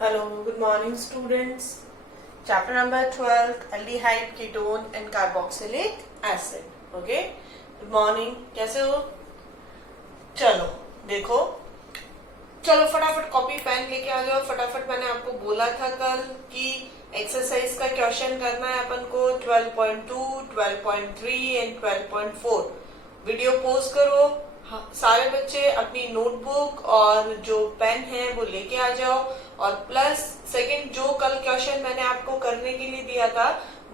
Hello, good morning students. Chapter number 12, aldehyde, ketone and carboxylic acid. Okay? Good morning. कैसे हो? चलो देखो, चलो फटाफट कॉपी पेन लेके आ जाओ। फटाफट मैंने आपको बोला था कल कि एक्सरसाइज का क्वेश्चन करना है अपन को 12.2, 12.3 एंड 12.4। वीडियो पोज करो। सारे बच्चे अपनी नोटबुक और जो पेन है वो लेके आ जाओ और प्लस सेकंड जो कल क्वेश्चन मैंने आपको करने के लिए दिया था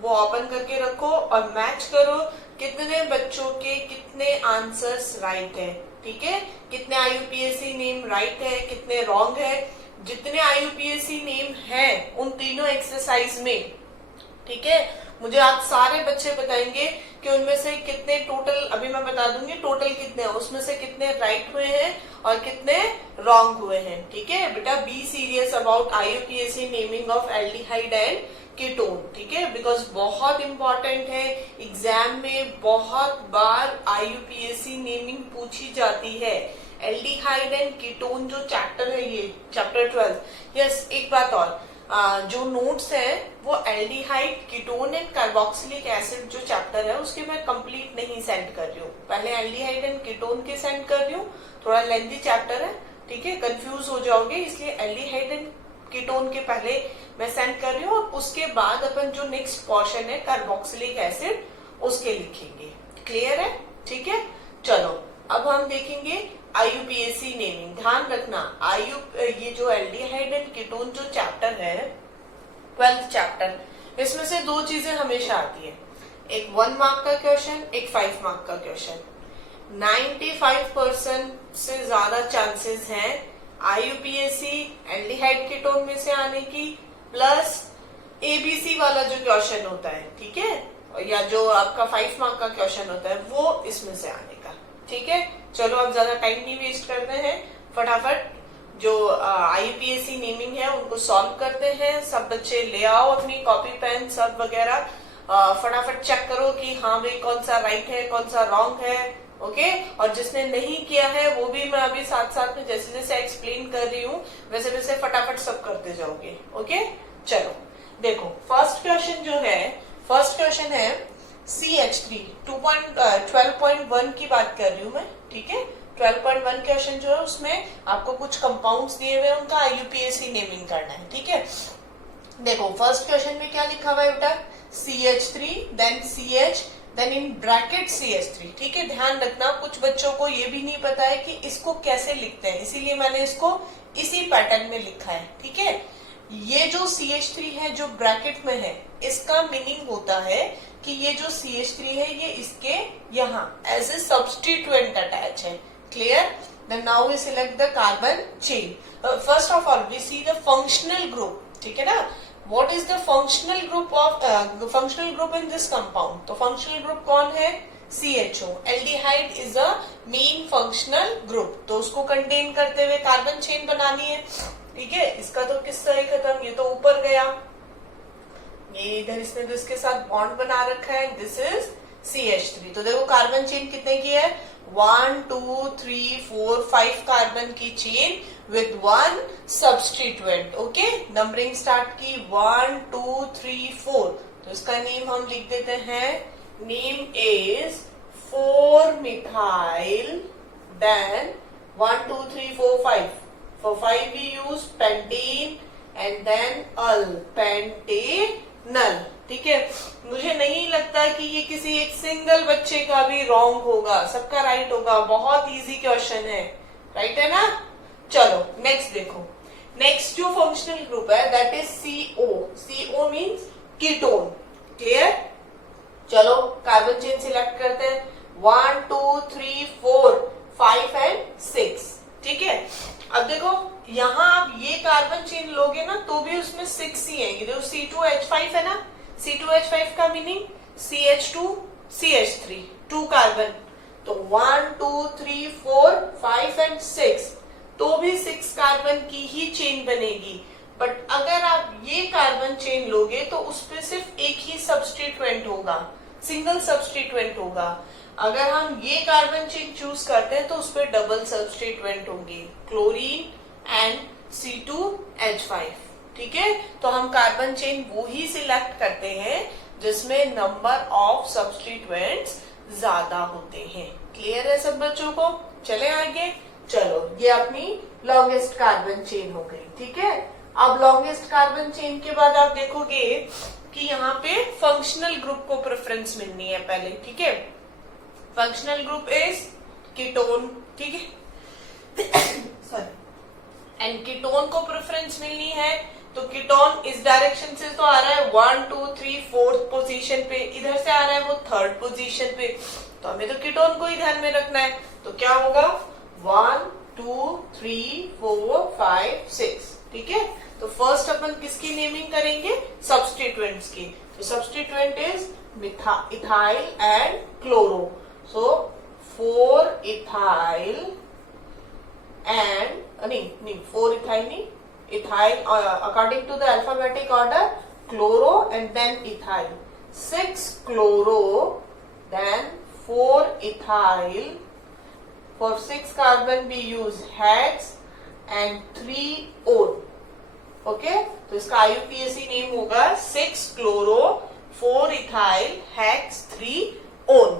वो ओपन करके रखो और मैच करो कितने बच्चों के कितने आंसर्स राइट है। ठीक है, कितने आईयूपीएससी नेम राइट है, कितने रॉन्ग है। जितने आईयूपीएससी नेम है उन तीनों एक्सरसाइज में, ठीक है, मुझे आप सारे बच्चे बताएंगे कि उनमें से कितने टोटल, अभी मैं बता दूंगी टोटल कितने, उसमें से कितने राइट हुए हैं और कितने रॉन्ग हुए हैं। ठीक है बेटा, be serious about आईयूपीएससी naming of aldehyde and ketone. ठीक है, बिकॉज बहुत इंपॉर्टेंट है, एग्जाम में बहुत बार आईयूपीएससी नेमिंग पूछी जाती है। एल्डिहाइड एंड कीटोन जो चैप्टर है, ये चैप्टर 12। यस, एक बात और, जो नोट्स है वो aldehyde, ketone and carboxylic acid जो चैप्टर है उसके मैं कंप्लीट नहीं सेंड कर रही हूँ। पहले एल्डिहाइड एंड कीटोन के सेंड कर रही हूँ, थोड़ा लेंथी चैप्टर है, ठीक है, कंफ्यूज हो जाओगे, इसलिए एल्डिहाइड एंड कीटोन के पहले मैं सेंड कर रही हूँ और उसके बाद अपन जो नेक्स्ट पोर्शन है कार्बोक्सिलिक एसिड उसके लिखेंगे। क्लियर है? ठीक है, चलो अब हम देखेंगे आईयूपीएससी नेमिंग। ध्यान रखना, ये जो एल्डिहाइड एंड कीटोन जो चैप्टर है 12th चैप्टर, इसमें से दो चीजें हमेशा आती है, एक 1 मार्क का क्वेश्चन, एक 5 मार्क का क्वेश्चन। 95% से ज्यादा चांसेस हैं आईयूपीएससी एल्डिहाइड कीटोन में से आने की, प्लस एबीसी वाला जो क्वेश्चन होता है, ठीक है, या जो आपका 5 मार्क का क्वेश्चन होता है वो इसमें से आने का। ठीक है, चलो अब ज्यादा टाइम नहीं वेस्ट करते हैं, फटाफट जो आईयूपीएससी नेमिंग है उनको सॉल्व करते हैं। सब बच्चे ले आओ अपनी कॉपी पेन सब वगैरह, फटाफट चेक करो कि हाँ भाई कौन सा राइट है कौन सा रॉन्ग है। ओके, और जिसने नहीं किया है वो भी मैं अभी साथ साथ में जैसे जैसे एक्सप्लेन कर रही हूँ वैसे वैसे फटाफट सब करते जाओगे। ओके, चलो देखो फर्स्ट क्वेश्चन जो है, फर्स्ट क्वेश्चन है CH3 12.1 की बात कर रही हूँ मैं। ठीक है, 12.1 क्वेश्चन जो है उसमें आपको कुछ कंपाउंड्स दिए हुए हैं, उनका आईयूपीएससी नेमिंग करना है। ठीक है, देखो फर्स्ट क्वेश्चन में क्या लिखा हुआ है बेटा, CH3 then CH then in bracket CH3। ठीक है, ध्यान रखना कुछ बच्चों को ये भी नहीं पता है कि इसको कैसे लिखते हैं, इसीलिए मैंने इसको इसी पैटर्न में लिखा है। ठीक है, ये जो CH3 है जो ब्रैकेट में है इसका मीनिंग होता है कि ये जो CH3 है ये इसके यहाँ एज ए सब्स्टिट्यूएंट अटैच है। Clear? Then now we select the carbon chain. First of all we see the functional group. ठीक है ना, what is the functional group of functional group in this compound? तो functional group कौन है? CHO। Aldehyde is a main functional group, तो उसको contain करते हुए कार्बन चेन बनानी है। ठीक है, इसका तो किस्सा ही खत्म, ये तो ऊपर गया, ये इधर इसने तो इसके साथ बॉन्ड बना रखा है, दिस इज CH3। तो देखो कार्बन चेन कितने की है, 1 2 3 4 5 कार्बन की chain with 1 substituent. Okay, numbering start की 1 2 3 4, तो इसका नेम हम लिख देते हैं, name is 4 methyl, then 1 2 3 4 5, for 5 we use pentane and then al, pentanal। ठीक है, मुझे नहीं लगता कि ये किसी एक सिंगल बच्चे का भी रॉन्ग होगा, सबका राइट होगा, बहुत इजी क्वेश्चन है, राइट है ना। चलो नेक्स्ट देखो, नेक्स्ट जो फंक्शनल ग्रुप है that is CO। CO means ketone. Clear? चलो कार्बन चेन सिलेक्ट करते हैं, 1 2 3 4 5 एंड 6। ठीक है, अब देखो यहाँ आप ये कार्बन चेन लोगे ना तो भी उसमें 6 ही है, ये देखो C2H5 है ना, C2H5 का मीनिंग CH2 CH3, 2 कार्बन, तो 1 2 3 4 5 एंड 6, तो भी 6 कार्बन की ही चेन बनेगी। बट अगर आप ये कार्बन चेन लोगे तो उसपे सिर्फ एक ही सब्स्टिट्यूएंट होगा, सिंगल सब्स्टिट्यूएंट होगा। अगर हम ये कार्बन चेन चूज करते हैं तो उस पर डबल सब्स्टिट्यूएंट होंगे, क्लोरीन एंड C2H5। ठीक है, तो हम कार्बन चेन वो ही सिलेक्ट करते हैं जिसमें नंबर ऑफ सब्स्टिट्यूएंट्स ज्यादा होते हैं। क्लियर है सब बच्चों को? चले आगे। चलो, ये अपनी लॉन्गेस्ट कार्बन चेन हो गई। ठीक है, अब लॉन्गेस्ट कार्बन चेन के बाद आप देखोगे कि यहाँ पे फंक्शनल ग्रुप को प्रेफरेंस मिलनी है पहले। ठीक है, फंक्शनल ग्रुप इज कीटोन। ठीक है, सॉरी, एंड कीटोन को प्रेफरेंस मिलनी है तो कीटोन इस डायरेक्शन से तो आ रहा है 1 2 3 4th पोजीशन पे, इधर से आ रहा है वो 3rd पोजीशन पे, तो हमें तो कीटोन को ही ध्यान में रखना है। तो क्या होगा 1 2 3 4 5 6। ठीक है, तो फर्स्ट अपन किसकी नेमिंग करेंगे? सब्स्टिट्यूएंट्स की। तो substituent is ethyl and chloro. So 4 ethyl and नहीं 4 इथाइल नहीं, ethyl according to the alphabetic order, chloro and then ethyl, 6 chloro, then 4 ethyl. For 6 carbon we use hex and 3 one. Okay, तो इसका IUPAC name होगा 6 chloro 4 ethyl hex 3 one.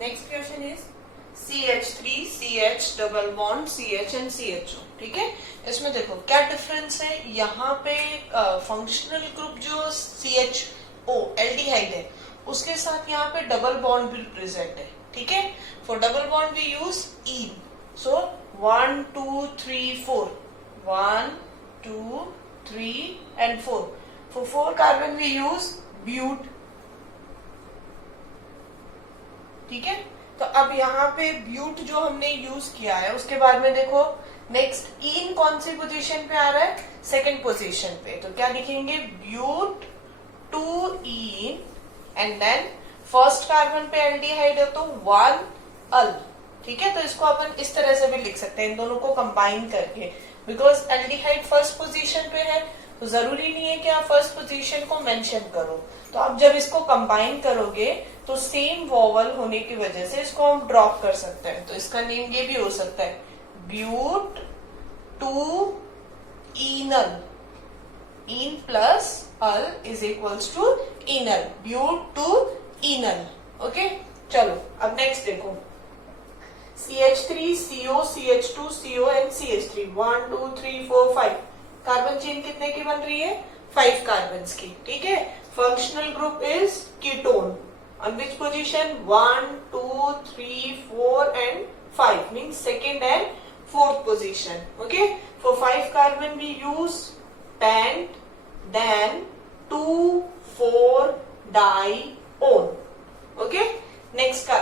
Next question is CH3, CH double bond CH and CHO। ठीक है, इसमें देखो क्या difference है। यहाँ पे फंक्शनल ग्रुप जो CHO एल्डिहाइड है उसके साथ यहाँ पे डबल बॉन्ड भी प्रेजेंट है। ठीक है, for double bond we use ene. So 1 2 3 4, 1 2 3 and 4। For 4 carbon we use but. ठीक है, तो अब यहाँ पे ब्यूट जो हमने यूज किया है उसके बाद में देखो नेक्स्ट इन कौन सी पोजीशन पे आ रहा है? 2nd पोजीशन पे। तो क्या लिखेंगे? But 2 ene and then first carbon पे एल्डिहाइड है तो 1 अल। ठीक है, तो इसको अपन इस तरह से भी लिख सकते हैं इन दोनों को कंबाइन करके, बिकॉज एल्डिहाइड फर्स्ट पोजीशन पे है तो जरूरी नहीं है कि आप फर्स्ट पोजीशन को मेंशन करो। तो आप जब इसको कंबाइन करोगे तो सेम वॉवल होने की वजह से इसको हम ड्रॉप कर सकते हैं। तो इसका नेम ये भी हो सकता है but 2 ynal. Yne plus al is equals to ynal, but 2 ynal. Okay, चलो अब नेक्स्ट देखो CH3 CO CH2 CO and CH3। 1 2 3 4 5 carbon chain कितने की बन रही है? 5 कार्बन की। ठीक है, functional group is ketone. On which position? 1 2 3 4 and 5 means 2nd and 4th position. Okay, for 5 carbon we use pent, then 2 4 dione. Okay, next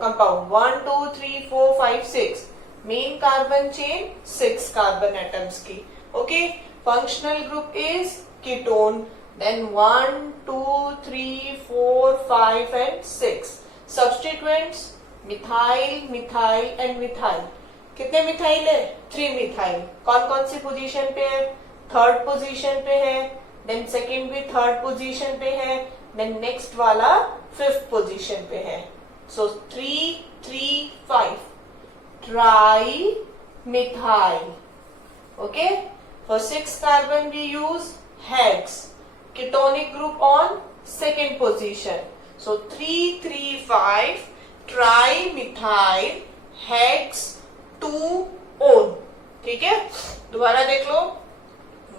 compound 1 2 3 4 5 6, main carbon chain 6 carbon atoms की। Okay, functional group is ketone, then 1 2 3 4 5 and 6 substituents methyl methyl and methyl. कितने methyl है? 3 methyl. कौन कौन सी position पे है? 3rd position पे है, देन सेकेंड भी 3rd पोजीशन पे है, देन नेक्स्ट वाला 5th पोजीशन पे है। So 3 3 5 trimethyl. Okay, for 6 carbon we use hex, ketonic group on 2nd position. So 3 3 5 trimethyl hex 2 on। ठीक है, दोबारा देख लो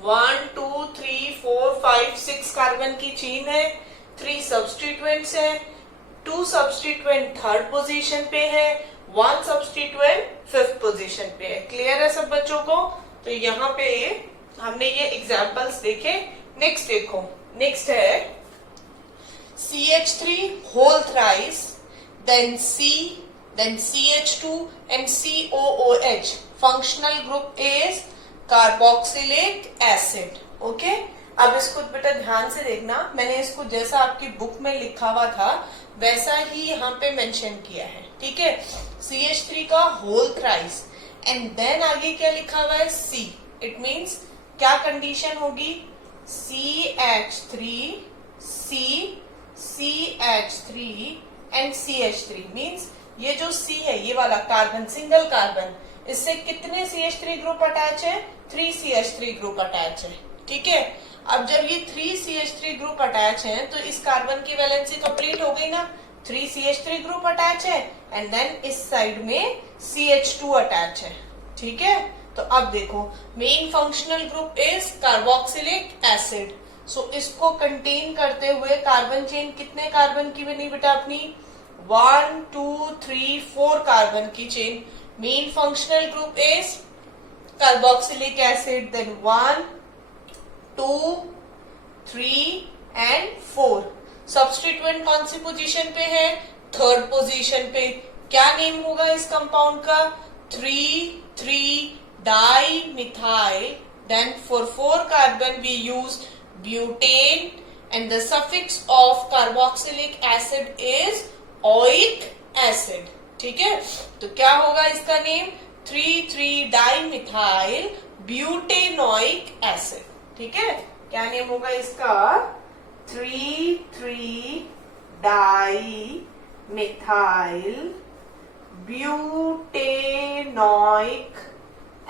1 2 3 4 5 6 कार्बन की चेन है, 3 सब्स्टिट्यूएंट्स है, 2 सब्स्टिट्यूएंट 3rd पोजीशन पे है, 1 सब्स्टिट्यूएंट 5th पोजीशन पे है। क्लियर है सब बच्चों को? तो यहाँ पे हमने ये एग्जाम्पल्स देखे। नेक्स्ट देखो, नेक्स्ट है CH3 whole thrice, then C, then CH2 and COOH. Functional group is carboxylic acid. Okay? अब इसको बेटा ध्यान से देखना, मैंने इसको जैसा आपकी बुक में लिखा हुआ था वैसा ही यहाँ पे मेंशन किया है। ठीक है, CH3 का whole thrice एंड देन आगे क्या लिखा हुआ है? C. इट मीन्स क्या कंडीशन होगी? CH3 C CH3 and CH3 means ये जो C है ये वाला कार्बन, सिंगल कार्बन, इससे कितने CH3 ग्रुप अटैच है? 3 CH3 ग्रुप अटैच है, ठीक है। अब जब ये 3 CH3 ग्रुप अटैच है तो इस कार्बन की वैलेंसी कंप्लीट हो गई ना, 3 CH3 ग्रुप अटैच है एंड देन इस साइड में CH2 अटैच है, ठीक है। तो अब देखो main functional group is carboxylic acid, so इसको कंटेन करते हुए कार्बन चेन कितने कार्बन की बनी बेटा अपनी? 1 2 3 4 कार्बन की चेन। Main functional group is carboxylic acid, then 1 2 3 and 4। Substituent कौन सी पोजीशन पे है? थर्ड पोजीशन पे। क्या नेम होगा इस कंपाउंड का? 3 dimethyl, then for 4 carbon we use butane and the suffix of carboxylic acid is oic acid, ठीक है। तो क्या होगा इसका नेम? 3 dimethyl butanoic acid, ठीक है। क्या नेम होगा इसका? 3 dimethyl butanoic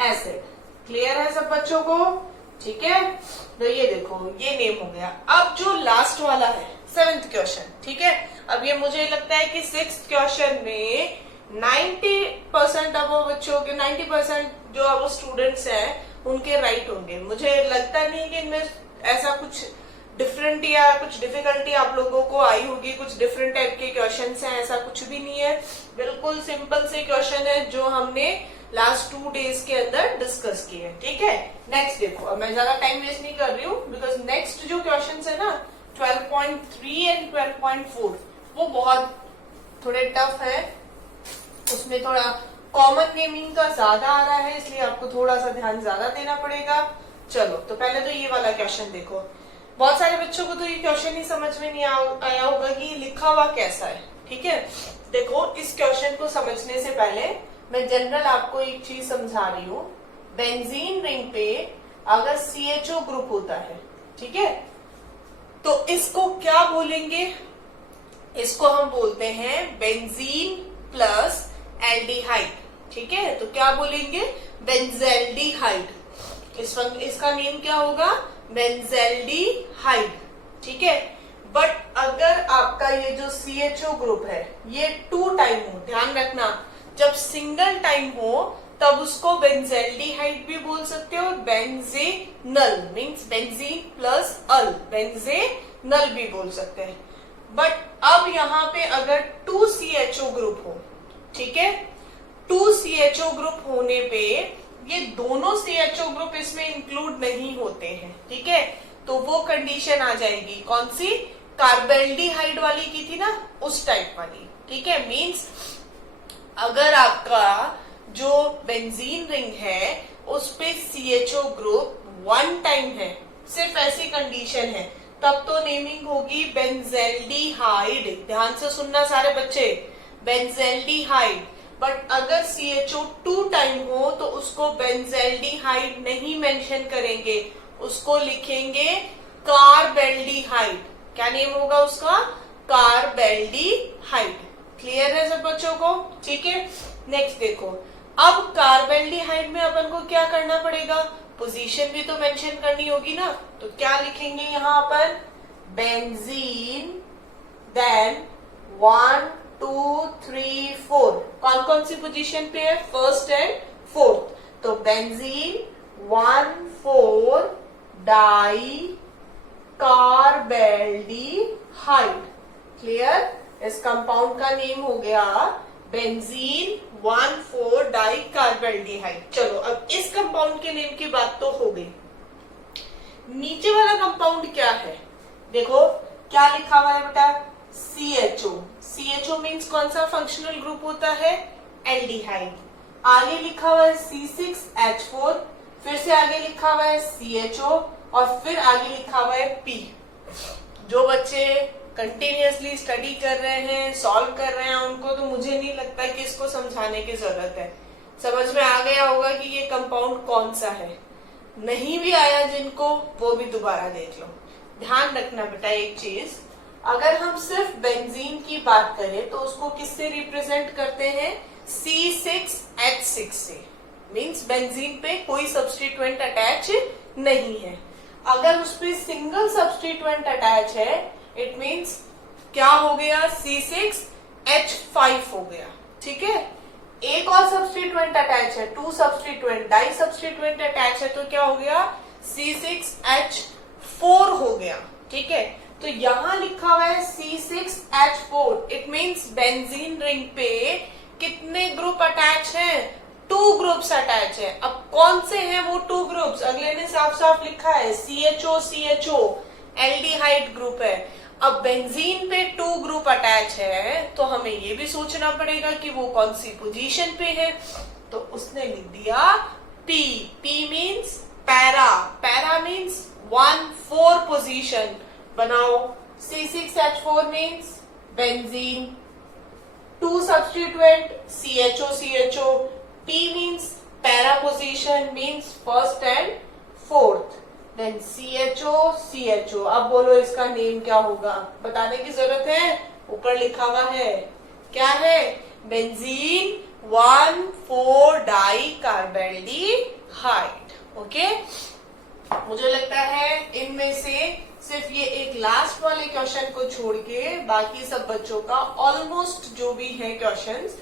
एसिड। क्लियर है सब बच्चों को? ठीक है, तो ये देखो ये नेम हो गया। अब जो लास्ट वाला है 7th क्वेश्चन, ठीक है। अब ये मुझे लगता है कि 6th क्वेश्चन में 90% अब बच्चों के 90% जो अब स्टूडेंट्स हैं उनके राइट होंगे। मुझे लगता नहीं कि इनमें ऐसा कुछ डिफरेंट या कुछ डिफिकल्टी आप लोगों को आई होगी, कुछ डिफरेंट टाइप के क्वेश्चंस हैं, ऐसा कुछ भी नहीं है। बिल्कुल सिंपल से क्वेश्चन है जो हमने लास्ट 2 डेज के अंदर डिस्कस किए, ठीक है। नेक्स्ट देखो, अब मैं ज्यादा टाइम वेस्ट नहीं कर रही हूँ बिकॉज नेक्स्ट जो क्वेश्चंस है ना 12.3 एंड 12.4 वो बहुत थोड़े टफ है, उसमें थोड़ा कॉमन नेमिंग का ज्यादा आ रहा है, इसलिए आपको थोड़ा सा ध्यान ज्यादा देना पड़ेगा। चलो तो पहले तो ये वाला क्वेश्चन देखो। बहुत सारे बच्चों को तो ये क्वेश्चन ही समझ में नहीं आया होगा कि लिखा हुआ कैसा है, ठीक है। देखो इस क्वेश्चन को समझने से पहले मैं जनरल आपको एक चीज समझा रही हूँ। बेंजीन रिंग पे अगर CHO ग्रुप होता है, ठीक है, तो इसको क्या बोलेंगे? इसको हम बोलते हैं बेंजीन प्लस एल्डिहाइड, ठीक है। तो क्या बोलेंगे? बेंजेल्डिहाइड। इसका नेम क्या होगा? बेंजेल्डिहाइड, ठीक है। बट अगर आपका ये जो CHO ग्रुप है ये 2 टाइम हो, ध्यान रखना, जब सिंगल टाइम हो तब उसको बेंजेल्डिहाइड भी बोल सकते हो, बेंजेनल मीन्स बेंजीन प्लस अल, बेंजेनल भी बोल सकते हैं। बट अब यहाँ पे अगर 2 CHO ग्रुप हो, ठीक है, 2 CHO ग्रुप होने पे ये दोनों CHO ग्रुप इसमें इंक्लूड नहीं होते हैं, ठीक है। तो वो कंडीशन आ जाएगी कौन सी? कार्बेल्डिहाइड वाली की थी ना, उस टाइप वाली, ठीक है। मीन्स अगर आपका जो बेंजीन रिंग है उस पे CHO ग्रुप 1 टाइम है, सिर्फ ऐसी कंडीशन है, तब तो नेमिंग होगी बेंजेल्डिहाइड। ध्यान से सुनना सारे बच्चे, बेंजेल्डिहाइड। बट अगर CHO 2 टाइम हो तो उसको बेंजेल्डिहाइड नहीं मेंशन करेंगे, उसको लिखेंगे कार्बेल्डिहाइड। क्या नेम होगा उसका? कार्बेल्डिहाइड। क्लियर है सब बच्चों को? ठीक है। नेक्स्ट देखो, अब कार्बेल्डिहाइड में अपन को क्या करना पड़ेगा? पोजीशन भी तो मेंशन करनी होगी ना, तो क्या लिखेंगे यहाँ पर? Benzene, then 1 2 3 4। कौन कौन सी पोजीशन पे है? First and fourth. तो बेंजीन 1 4 डाई कार्बेल्डिहाइड। क्लियर? इस कंपाउंड का नेम हो गया बेंजीन 1 4 डाई कार्बेल्डिहाइड। चलो अब इस कंपाउंड के नेम की बात तो हो गई। नीचे वाला कंपाउंड क्या है? देखो क्या लिखा हुआ है बेटा? CHO। CHO मीन्स कौन सा फंक्शनल ग्रुप होता है? एल्डिहाइड। आगे लिखा हुआ है C6H4, फिर से आगे लिखा हुआ है CHO और फिर आगे लिखा हुआ है P। जो बच्चे कंटिन्यूअसली स्टडी कर रहे हैं, सॉल्व कर रहे हैं, उनको तो मुझे नहीं लगता कि इसको समझाने की जरूरत है। समझ में आ गया होगा कि ये कंपाउंड कौन सा है। नहीं भी आया जिनको, वो भी दोबारा देख लो। ध्यान रखना बेटा एक चीज, अगर हम सिर्फ बेंजीन की बात करें तो उसको किससे रिप्रेजेंट करते हैं? C6H6 से। मींस बेंजीन पे कोई सब्स्टिट्यूएंट अटैच नहीं है। अगर उस पे सिंगल सब्स्टिट्यूएंट अटैच है, इट मींस क्या हो गया, C6H5 हो गया। ठीक है, एक और सब्स्टिट्यूएंट अटैच है, 2 सब्स्टिट्यूएंट, डाई सब्स्टिट्यूएंट अटैच है, तो क्या हो गया, C6H4 हो गया। ठीक है, तो यहां लिखा हुआ है C6H4, it means benzene ring पे कितने ग्रुप अटैच हैं, 2 ग्रुप्स अटैच है। अब कौन से हैं वो 2 ग्रुप्स, अगले ने साफ साफ लिखा है CHO CHO, एल्डिहाइड ग्रुप है। अब बेंजीन पे 2 ग्रुप अटैच है, तो हमें ये भी सोचना पड़ेगा कि वो कौन सी पोजीशन पे है। तो उसने लिख दिया P, P means para, para means 1,4 position. बनाओ, C6H4 means benzene, 2 substituent CHO CHO, P means para position means first and fourth, then CHO CHO। अब बोलो इसका नेम क्या होगा, बताने की जरूरत है, ऊपर लिखा हुआ है, क्या है, बेंजीन 1,4 डाई कार्बेल्डिहाइड। ओके, मुझे लगता है इनमें से सिर्फ ये एक लास्ट वाले क्वेश्चन को छोड़ के बाकी सब बच्चों का ऑलमोस्ट जो भी है क्वेश्चंस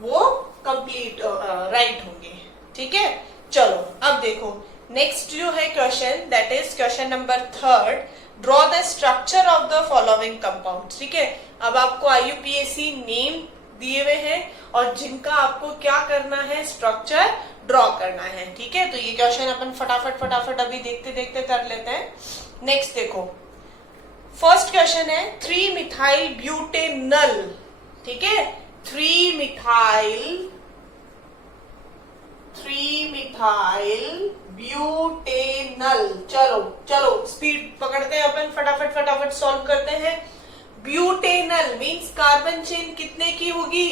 वो कंप्लीट राइट होंगे। ठीक है, चलो अब देखो नेक्स्ट जो है question, that is question number 3, draw the structure of the following compound. ठीक है, अब आपको IUPAC नेम दिए हुए हैं और जिनका आपको क्या करना है, स्ट्रक्चर ड्रॉ करना है। ठीक है, तो ये क्वेश्चन अपन फटाफट अभी देखते देखते कर लेते हैं। नेक्स्ट देखो, फर्स्ट क्वेश्चन है 3-मिथाइल ब्यूटेनल। ठीक है, 3-मिथाइल ब्यूटेनल। चलो स्पीड पकड़ते हैं अपन, फटाफट सॉल्व करते हैं। ब्यूटेनल मींस कार्बन चेन कितने की होगी,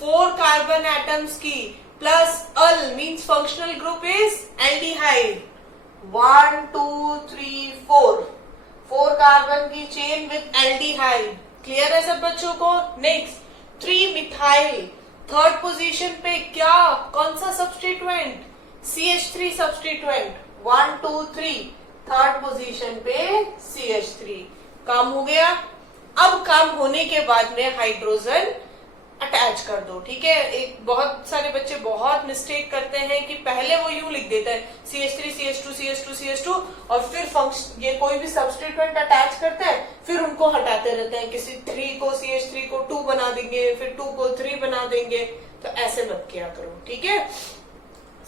4 कार्बन एटम्स की, plus al means functional group is aldehyde, 1 2 3 4 carbon की चेन विद एल्डिहाइड। क्लियर है सब बच्चों को। नेक्स्ट 3-मिथाइल, थर्ड पोजीशन पे क्या, कौन सा substituent, CH3 substituent, 1 2 3, third position पे CH3। काम हो गया। अब काम होने के बाद में हाइड्रोजन अटैच कर दो। ठीक है, एक बहुत सारे बच्चे बहुत मिस्टेक करते हैं कि पहले वो यूं लिख देते हैं CH3 CH2 CH2 CH2 और फिर फंक्शन ये कोई भी सब्स्टिट्यूएंट अटैच करते हैं, फिर उनको हटाते रहते हैं, किसी 3 को CH3 को 2 बना देंगे, फिर 2 को 3 बना देंगे। तो ऐसे मत किया करो। ठीक है,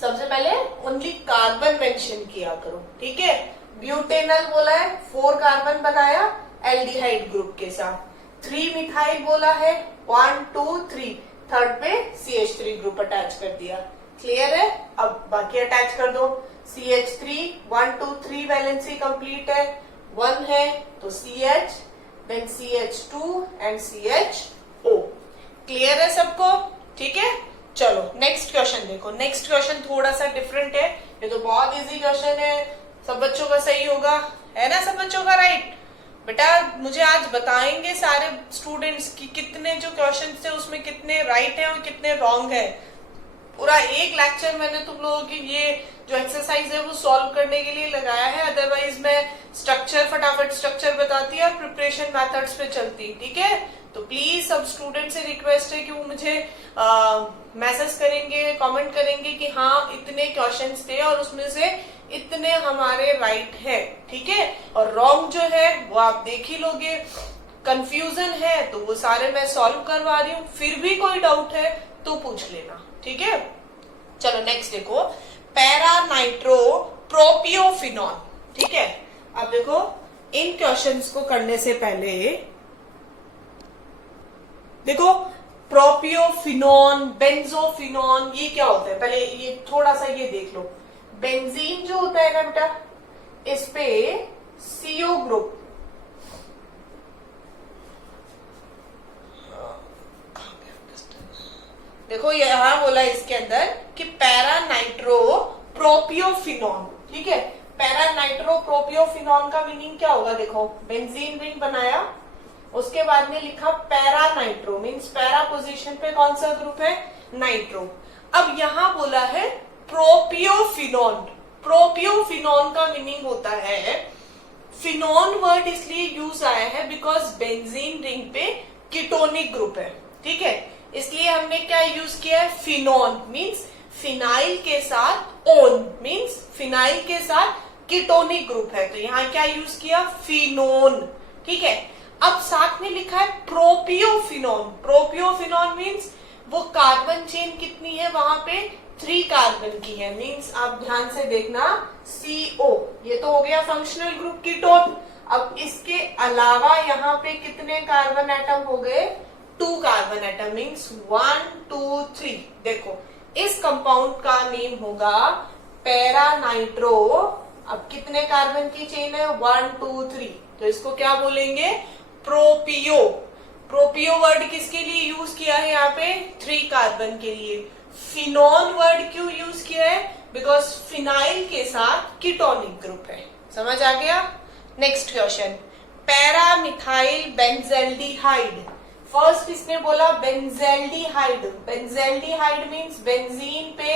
सबसे पहले ओनली कार्बन मेंशन किया करो। ठीक है, ब्यूटेनल बोला है, 4 कार्बन बनाया एल्डिहाइड ग्रुप के साथ, 3-मिथाइल बोला है, 1 2 3, थर्ड पे CH3 ग्रुप अटैच कर दिया। क्लियर है, अब बाकी अटैच कर दो। CH3 1 2 3 वैलेंसी कंप्लीट है, 1 है तो CH, then CH2 and CHO। Clear है सबको। ठीक है, चलो नेक्स्ट क्वेश्चन देखो। नेक्स्ट क्वेश्चन थोड़ा सा डिफरेंट है, ये तो बहुत इजी क्वेश्चन है, सब बच्चों का सही होगा, है ना, सब बच्चों का राइट। बेटा मुझे आज बताएंगे सारे स्टूडेंट्स कि कितने जो क्वेश्चंस थे उसमें कितने राइट हैं और कितने रॉन्ग है। पूरा एक लेक्चर मैंने तुम लोगों की ये जो एक्सरसाइज है वो सॉल्व करने के लिए लगाया है, अदरवाइज मैं फटाफट स्ट्रक्चर बताती है और प्रिपरेशन मेथड्स पे चलती। ठीक है, तो प्लीज सब स्टूडेंट से रिक्वेस्ट है कि वो मुझे मैसेज करेंगे, कमेंट करेंगे कि हाँ इतने क्वेश्चंस थे और उसमें से इतने हमारे राइट है। ठीक है, और रॉन्ग जो है वो आप देख ही लोगे। कंफ्यूजन है तो वो सारे मैं सॉल्व करवा रही हूँ, फिर भी कोई डाउट है तो पूछ लेना। ठीक है, चलो नेक्स्ट देखो, पैरा नाइट्रो प्रोपियोफिनॉन। ठीक है, अब देखो इन क्वेश्चंस को करने से पहले देखो प्रोपियोफिनॉन, बेंजोफिनॉन, ये क्या होता है, पहले ये थोड़ा सा ये देख लो। बेंजीन जो होता है ना बेटा, इस पे CO ग्रुप, देखो यहां बोला इसके अंदर कि पैरा नाइट्रो प्रोपियोफिनॉन। ठीक है, पैरा नाइट्रो प्रोपियोफिनॉन का मीनिंग क्या होगा, देखो बेंजीन रिंग बनाया, उसके बाद में लिखा para nitro, means para position पे कौन सा ग्रुप है, नाइट्रो। अब यहां बोला है प्रोपियोफिनॉन। प्रोपियोफिनॉन का मीनिंग होता है, फिनॉन वर्ड इसलिए यूज आया है बिकॉज बेंजीन रिंग पे कीटोनिक ग्रुप है, ठीक है, इसलिए हमने क्या यूज किया है, फिनॉन मीन्स फिनाइल के साथ ओन मीन्स फिनाइल के साथ कीटोनिक ग्रुप है, तो यहाँ क्या यूज किया, फिनोन, ठीक है। अब साथ में लिखा है प्रोपियोफिनॉन। प्रोपियोफिनॉन मीन्स वो कार्बन चेन कितनी है वहां पे, 3 कार्बन की है, मीन्स आप ध्यान से देखना CO, ये तो हो गया फंक्शनल ग्रुप कीटोन। अब इसके अलावा यहाँ पे कितने कार्बन एटम हो गए, 2 कार्बन एटम, मीन्स 1 2 3। देखो इस कंपाउंड का नेम होगा पैरानाइट्रो। अब कितने कार्बन की चेन है, 1 2 3, तो इसको क्या बोलेंगे, प्रोपियो। प्रोपियो वर्ड किसके लिए यूज किया है यहाँ पे, 3 कार्बन के लिए। फिनॉन वर्ड क्यों यूज किया है, बिकॉज फिनाइल के साथ कीटोनिक ग्रुप है, समझ आ गया। Next question, para methyl benzaldehyde. First इसने बोला बेंजेल्डिहाइड। बेंजेल्डिहाइड मीन्स बेंजीन पे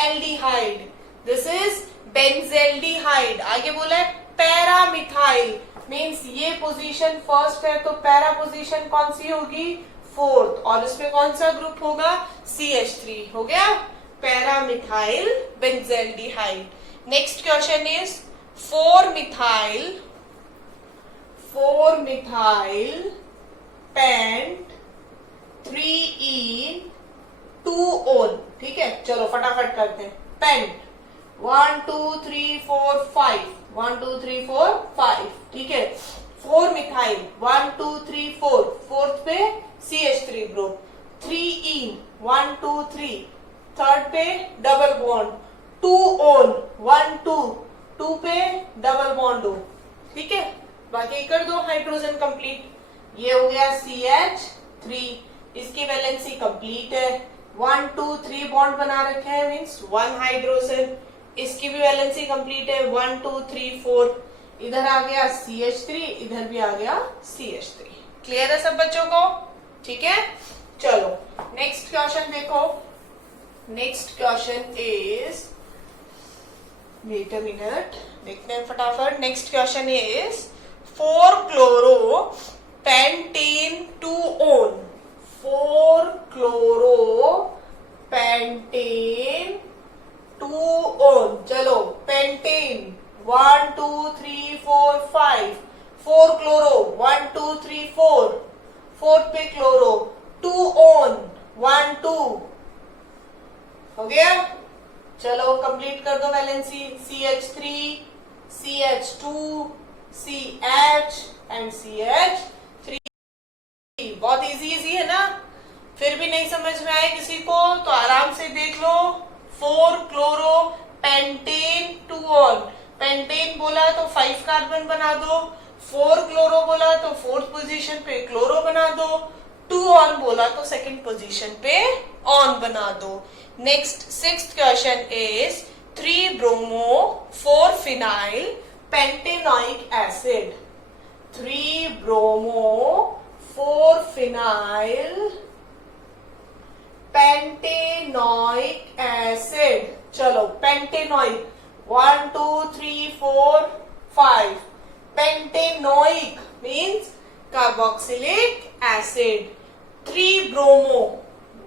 एल्डिहाइड, दिस इज बेंजेल्डिहाइड। आगे बोला है पैरामिथाइल मीन्स ये पोजीशन फर्स्ट है, तो पैरा पोजीशन कौन सी होगी, 4th, और इसमें कौन सा ग्रुप होगा, CH3 हो गया, para methyl benzaldehyde. Next question is four methyl pent 3ene 2-ol, ठीक है, चलो फटाफट करते हैं। पेंट 1 2 3 4 5, 1 2 3 4 5, ठीक है। 4-मिथाइल 1 2 3 4, 4th पे CH3 ग्रुप, 3ene 1 2 3, 3rd पे डबल बॉन्ड, 2-ol 1 2, 2 पे डबल बॉन्ड हो, ठीक है। बाकी कर दो हाइड्रोजन कंप्लीट, ये हो गया CH3, इसकी वैलेंसी कंप्लीट है, 1 2 3 बॉन्ड बना रखे हैं मीन्स 1 हाइड्रोजन, इसकी भी वैलेंसी कंप्लीट है, 1 2 3 4, इधर आ गया CH3, इधर भी आ गया CH3। क्लियर है सब बच्चों को, ठीक है। चलो नेक्स्ट क्वेश्चन देखो। Next question is, wait a minute, देखते हैं फटाफट। Next question is 4-chloro pentane 2-on, 4-chloro pentane 2-on, चलो पेंटेन 1 2 3 4 5, 4-chloro 1 2 3 4, 4th पे क्लोरो, 2-on 1 2, हो गया। चलो कंप्लीट कर दो valency, CH3 CH2 CH and CH3। बहुत इजी है ना, फिर भी नहीं समझ में आए किसी को तो आराम से देख लो। 4-chloro पेंटेन 2-on, पेंटेन बोला तो 5 कार्बन बना दो, 4-chloro बोला तो 4th पोजीशन पे क्लोरो बना दो, 2-on बोला तो 2nd पोजीशन पे ऑन बना दो। Next 6th question is 3-bromo 4-phenyl pentenoic acid, 3-bromo 4-phenyl pentenoic acid, चलो pentenoic 1 2 3 4 5, pentenoic means carboxylic acid, 3-bromo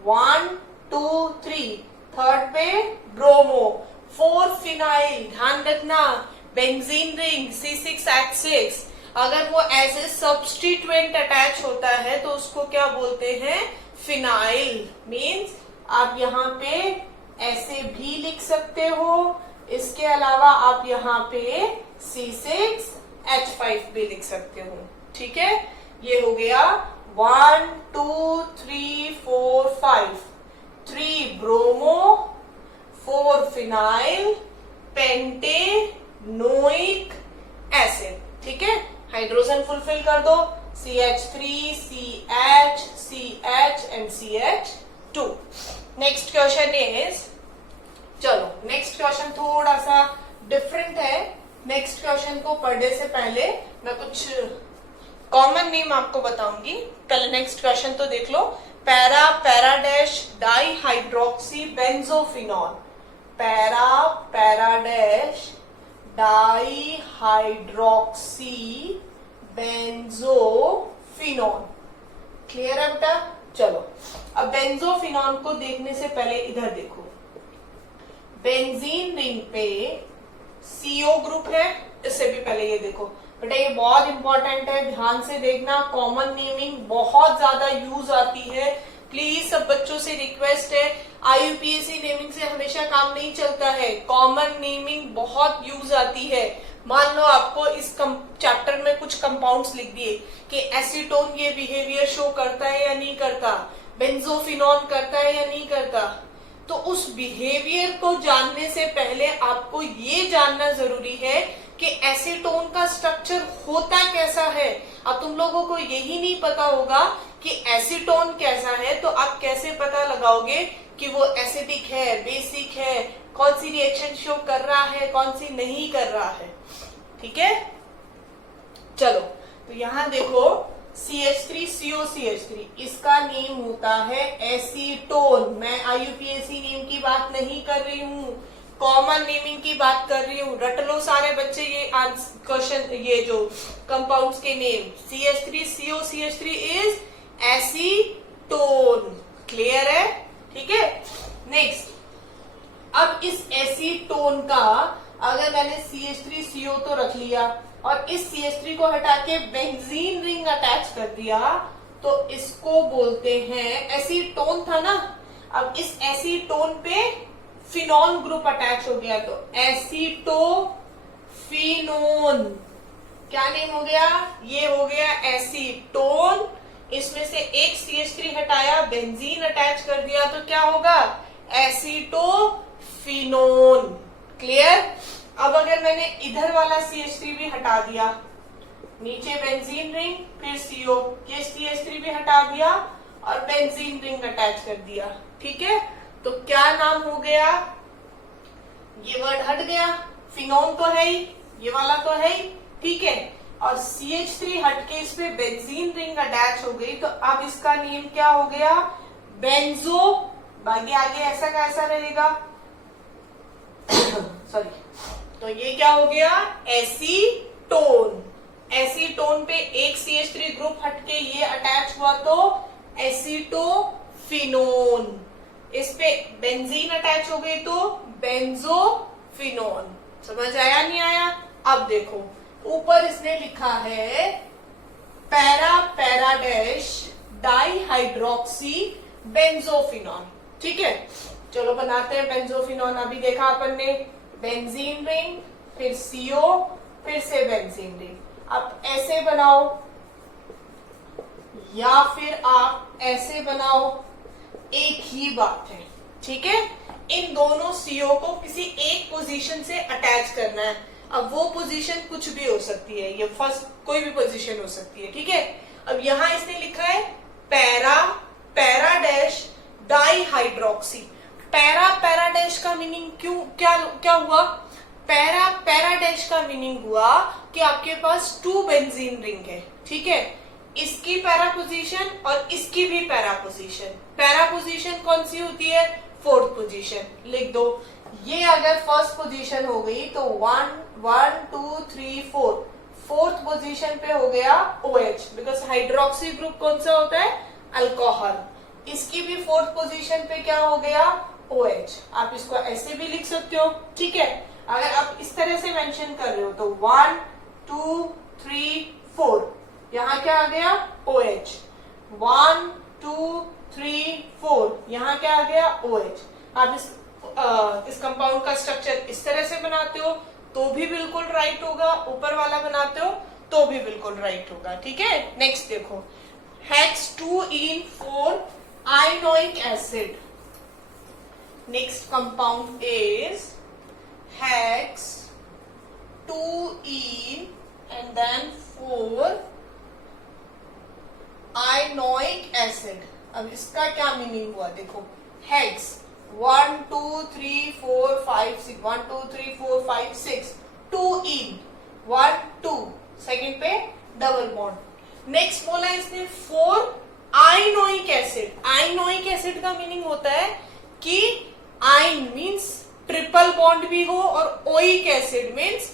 1 2 3, 3rd पे ब्रोमो, 4-phenyl, ध्यान रखना बेंजीन रिंग C6H6, अगर वो ऐसे सब्स्टिट्यूएंट अटैच होता है तो उसको क्या बोलते हैं, फिनाइल। मीन्स आप यहाँ पे ऐसे भी लिख सकते हो, इसके अलावा आप यहाँ पे C6H5 भी लिख सकते हो, ठीक है। ये हो गया 1 2 3 4 5, 3-bromo 4-phenyl पेंटेनोइक एसिड, ठीक है। हाइड्रोजन फुलफिल कर दो, CH3 CH CH and CH2। Next question is, चलो नेक्स्ट क्वेश्चन थोड़ा सा डिफरेंट है। नेक्स्ट क्वेश्चन को पढ़ने से पहले मैं कुछ कॉमन नेम आपको बताऊंगी। पहले नेक्स्ट क्वेश्चन तो देख लो। Para dash di hydroxy benzophenol, para para dash di hydroxy benzophenone. Clear है बेटा? चलो अब बेंजोफिनॉन को देखने से पहले इधर देखो, बेंजीन रिंग पे CO ग्रुप है। इससे भी पहले ये देखो बेटा, ये बहुत इंपॉर्टेंट है, ध्यान से देखना। कॉमन नेमिंग बहुत ज्यादा यूज आती है, प्लीज सब बच्चों से रिक्वेस्ट है, IUPAC नेमिंग से हमेशा काम नहीं चलता है, कॉमन नेमिंग बहुत यूज आती है। मान लो आपको इस चैप्टर में कुछ कंपाउंड्स लिख दिए कि एसीटोन ये बिहेवियर शो करता है या नहीं करता, बेंजोफिनॉन करता है या नहीं करता, तो उस बिहेवियर को जानने से पहले आपको ये जानना जरूरी है कि एसीटोन का स्ट्रक्चर होता कैसा है। अब तुम लोगों को यही नहीं पता होगा कि एसीटोन कैसा है, तो आप कैसे पता लगाओगे कि वो एसिडिक है, बेसिक है, कौन सी रिएक्शन शो कर रहा है, कौन सी नहीं कर रहा है। ठीक है, चलो तो यहां देखो CH3COCH3, इसका नेम होता है एसीटोन। मैं IUPAC नेम की बात नहीं कर रही हूँ, कॉमन नेमिंग की बात कर रही हूँ। रट लो सारे बच्चे ये क्वेश्चन, ये जो कंपाउंड्स के name, CH3COCH3 is acetone. Clear है? ठीक है, नेक्स्ट। अब इस एसीटोन का अगर मैंने CH3CO तो रख लिया और इस CH3 को हटा के बेंजीन रिंग अटैच कर दिया, तो इसको बोलते हैं, एसीटोन था ना, अब इस एसीटोन पे फिनॉल ग्रुप अटैच हो गया तो एसीटोफिनोन। क्या नेम हो गया? ये हो गया एसीटोन। इसमें से एक CH3 हटाया, बेंजीन अटैच कर दिया, तो क्या होगा? एसीटोफिनोन। क्लियर? अब अगर मैंने इधर वाला CH3 भी हटा दिया, नीचे बेंजीन रिंग फिर CO, ये CH3 भी हटा दिया और बेंजीन रिंग अटैच कर दिया, ठीक है, तो क्या नाम हो गया? ये वर्ड हट गया, फिनोन तो है ही, ये वाला तो है ही, ठीक है, और CH3 हट के इस पे बेंजीन रिंग अटैच हो गई, तो अब इसका नेम क्या हो गया? बेंजो। बाकी आगे ऐसा का ऐसा रहेगा सॉरी, तो ये क्या हो गया? एसीटोन। एसीटोन पे एक CH3 ग्रुप हटके ये अटैच हुआ तो एसीटोफिनोन। इस पे बेंजीन अटैच हो गई तो बेंजोफिनोन। समझ आया नहीं आया? अब देखो ऊपर इसने लिखा है para para dash dihydroxy benzophenone. ठीक है, चलो बनाते हैं बेंजोफिनॉन। अभी देखा अपन ने बेंजीन रिंग, फिर CO, फिर से बेंजीन रिंग। आप ऐसे बनाओ या फिर आप ऐसे बनाओ, एक ही बात है, ठीक है। इन दोनों CO को किसी एक पोजीशन से अटैच करना है। अब वो पोजीशन कुछ भी हो सकती है, ये फर्स्ट कोई भी पोजीशन हो सकती है, ठीक है। अब यहां इसने लिखा है para para dash dihydroxy. Para para dash का मीनिंग क्या हुआ? पैरा पैरा डैश का मीनिंग हुआ कि आपके पास 2 बेंजीन रिंग है, ठीक है, इसकी पैरा पोजीशन और इसकी भी पैरा पोजीशन। पैरा पोजीशन कौन सी होती है? 4th position. लिख दो, ये अगर फर्स्ट पोजीशन हो गई तो 1 2 3 4, 4th पोजीशन पे हो गया OH, बिकॉज हाइड्रोक्सी ग्रुप कौन सा होता है? अल्कोहल। इसकी भी 4th पोजीशन पे क्या हो गया? OH। आप इसको ऐसे भी लिख सकते हो, ठीक है। अगर आप इस तरह से मेंशन कर रहे हो तो 1 2 3 4, यहाँ क्या आ गया? OH। 1 2 3 4, यहाँ क्या आ गया? OH। आप इस कंपाउंड का स्ट्रक्चर इस तरह से बनाते हो तो भी बिल्कुल राइट होगा, ऊपर वाला बनाते हो तो भी बिल्कुल राइट होगा, ठीक है। नेक्स्ट देखो, hex 2ene4 ynoic acid. Next compound is hex 2ene and then 4 ynoic acid. अब इसका क्या मीनिंग हुआ? देखो, हेक्स 1 2 3 4 5 6, 1 2 3 4 5 6, 2ene 1 2, सेकेंड पे डबल बॉन्ड। नेक्स्ट बोला इसने 4 आयनोइक एसिड। आयनोइक एसिड का मीनिंग होता है कि ion means triple double bond भी हो और oic acid means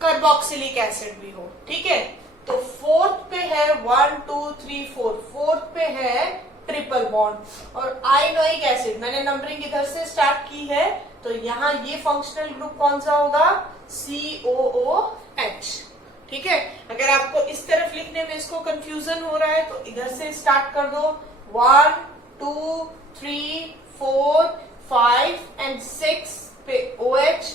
carboxylic acid भी हो, ठीक है। तो फोर्थ पे है 1 2 3 4, फोर्थ पे है ट्रिपल बॉन्ड और आयनोइक एसिड, मैंने नंबरिंग इधर से स्टार्ट की है, तो यहाँ ये फंक्शनल ग्रुप कौन सा होगा, COOH, ठीक है। अगर आपको इस तरफ लिखने में इसको कंफ्यूजन हो रहा है तो इधर से स्टार्ट कर दो, 1 2 3 4 5 एंड 6 पे OH,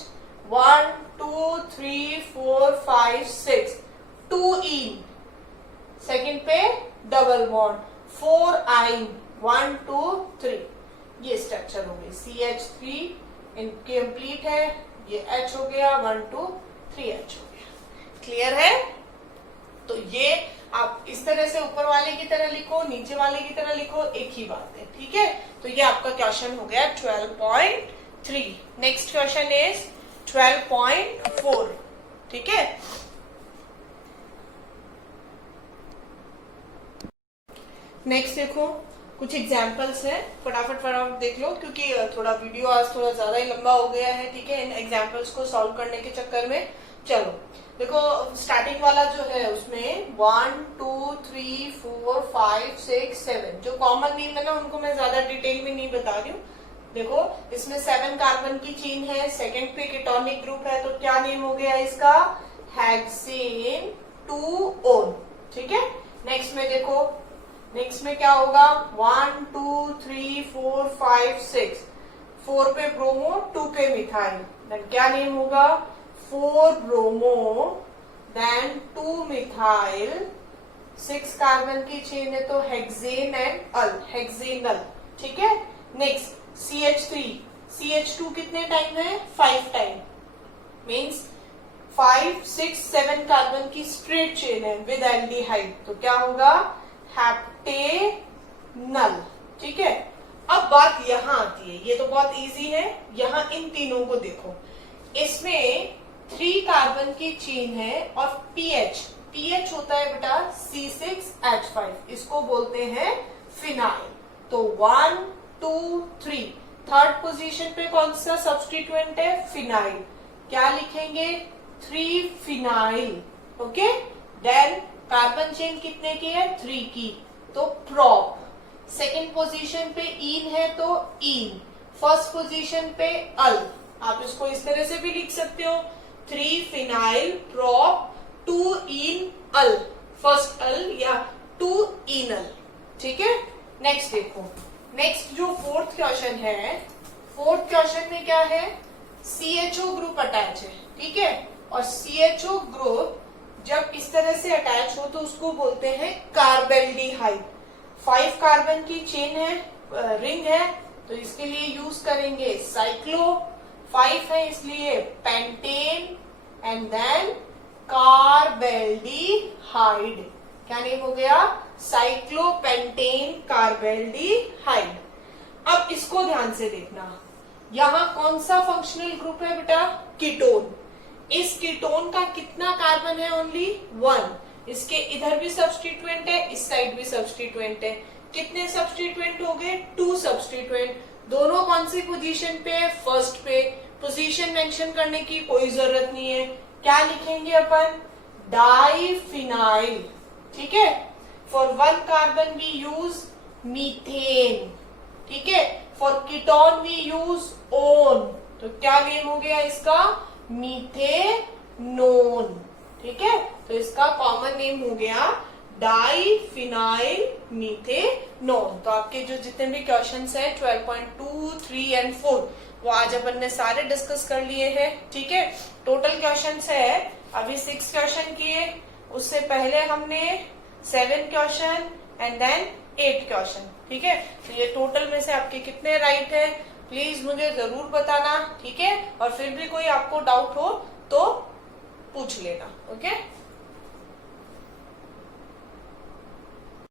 1 2 3 4 5 6, 2 इन, सेकेंड पे डबल बॉन्ड, 4 आइन, 1 2 3, ये स्ट्रक्चर हो गई। CH3 इनकम्प्लीट है, ये H हो गया, 1 2 3 H हो गया। क्लियर है? तो ये आप इस तरह से ऊपर वाले की तरह लिखो, नीचे वाले की तरह लिखो, एक ही बात है, ठीक है। तो ये आपका क्वेश्चन हो गया 12.3। नेक्स्ट क्वेश्चन इज 12.4, ठीक है। नेक्स्ट देखो, कुछ एग्जाम्पल्स है, फटाफट देख लो क्योंकि थोड़ा वीडियो आज थोड़ा ज्यादा ही लंबा हो गया है, ठीक है, इन एग्जाम्पल्स को सॉल्व करने के चक्कर में। चलो देखो, स्टार्टिंग वाला जो है उसमें 1 2 3 4 5 6 7 जो कॉमन नेम है ना, उनको मैं ज्यादा डिटेल में नहीं बता रही हूँ। देखो इसमें 7 कार्बन की चेन है, सेकेंड पे कीटोनिक ग्रुप है, तो क्या नेम हो गया इसका, हेक्सेन 2-ओन, ठीक है। नेक्स्ट में देखो, नेक्स्ट में क्या होगा, 1 2 3 4 5 6, 4 पे ब्रोमो, 2 पे मिथाइल, देन क्या नेम होगा, 4 ब्रोमो देन 2 मिथाइल, 6 कार्बन की चेन है तो हेक्सेन एंड अल, हेक्सेनल, ठीक है। नेक्स्ट CH3, CH2 कितने टाइम है, 5 टाइम, मीन्स 5 6 7 कार्बन की स्ट्रेट चेन है विद एल्डिहाइड, तो क्या होगा, हेप्टेनल, ठीक है। अब बात यहां आती है, ये तो बहुत इजी है, यहां इन तीनों को देखो, इसमें 3 कार्बन की चेन है और पीएच होता है बेटा C6H5, इसको बोलते हैं फिनाइल। तो 1 2 3, थर्ड पोजीशन पे कौन सा सब्स्टिट्यूएंट है, फिनाइल, क्या लिखेंगे, 3 phenyl, okay. Then carbon chain कितने की है, 3 की, तो प्रोप। सेकेंड पोजीशन पे इन है तो इन, फर्स्ट पोजीशन पे अल, आप इसको इस तरह से भी लिख सकते हो, 3 फिनाइल प्रोप 2 इन अल, फर्स्ट अल या 2 इनल, ठीक है। नेक्स्ट देखो, नेक्स्ट जो फोर्थ क्वेश्चन है, फोर्थ क्वेश्चन में क्या है, CHO ग्रुप अटैच है, ठीक है, और CHO ग्रुप जब इस तरह से अटैच हो तो उसको बोलते हैं कार्बेल्डिहाइड। 5 कार्बन की चेन है, रिंग है, तो इसके लिए यूज करेंगे साइक्लो, 5 है इसलिए पेंटेन एंड देन कार्बेल्डिहाइड, क्या नेम हो गया, साइक्लोपेंटेन कार्बेल्डिहाइड। अब इसको ध्यान से देखना, यहां कौन सा फंक्शनल ग्रुप है बेटा, कीटोन। इस कीटोन का कितना कार्बन है, ओनली 1, इसके इधर भी सब्स्टिट्यूएंट है, इस साइड भी सब्स्टिट्यूएंट है, कितने सब्स्टिट्यूएंट हो गए, 2 सब्स्टिट्यूएंट, दोनों कौन सी पोजीशन पे है, फर्स्ट पे। पोजीशन मेंशन करने की कोई जरूरत नहीं है, क्या लिखेंगे अपन, डाइफिनाइल, ठीक है। For 1 carbon we use methane, ठीक है, for ketone we use one, तो क्या नेम हो गया इसका, मीथेनोन, ठीक है। तो इसका कॉमन नेम हो गया डाइफिनाइल मीथेनोन। तो आपके जो जितने भी क्वेश्चंस हैं 12.2, 3 एंड 4 वो आज अपन ने सारे डिस्कस कर लिए हैं, ठीक है। टोटल क्वेश्चंस है अभी 6 क्वेश्चन किए, उससे पहले हमने 7 क्वेश्चन एंड देन 8 क्वेश्चन, ठीक है। तो ये टोटल में से आपके कितने राइट है, प्लीज मुझे जरूर बताना, ठीक है। और फिर भी कोई आपको डाउट हो तो पूछ लेना, ओके।